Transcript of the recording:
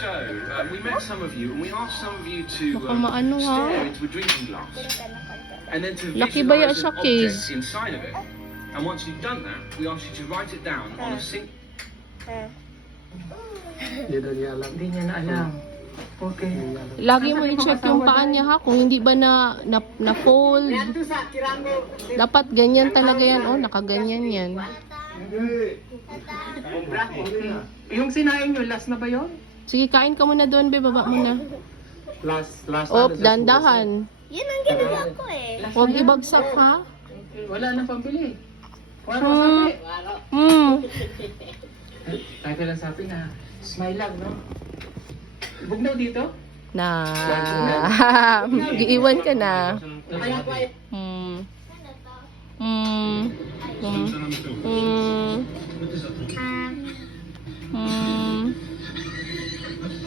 show, we met some of you and we asked some of you to Baka maano, ha? stare into a drinking glass and then to Laki ba yan visualize sa an case? object inside of it. And once you've done that, we ask you to write it down on a single. Hindi daw niya alam. Hindi niya na alam. Okay. Lagi mo i-check yung paa niya ha, kung hindi ba na fold. Dapat ganyan talaga yan. Oh, nakaganyan yan. Yung sinain nyo, last na ba yun? Sige, kain ka muna doon, be. Baba mo na. Last Oh, ano, dandahan. Yun ang ginawa ko eh. Huwag ibagsak ha. Wala nang pambili. Wala nang sabi. Tayo ka lang sabi na, smile lang, no? Bugnaw dito? Na. Giiwan ka na. Kaya quiet. Hmm. Hmm. Hmm. Hmm. Hmm.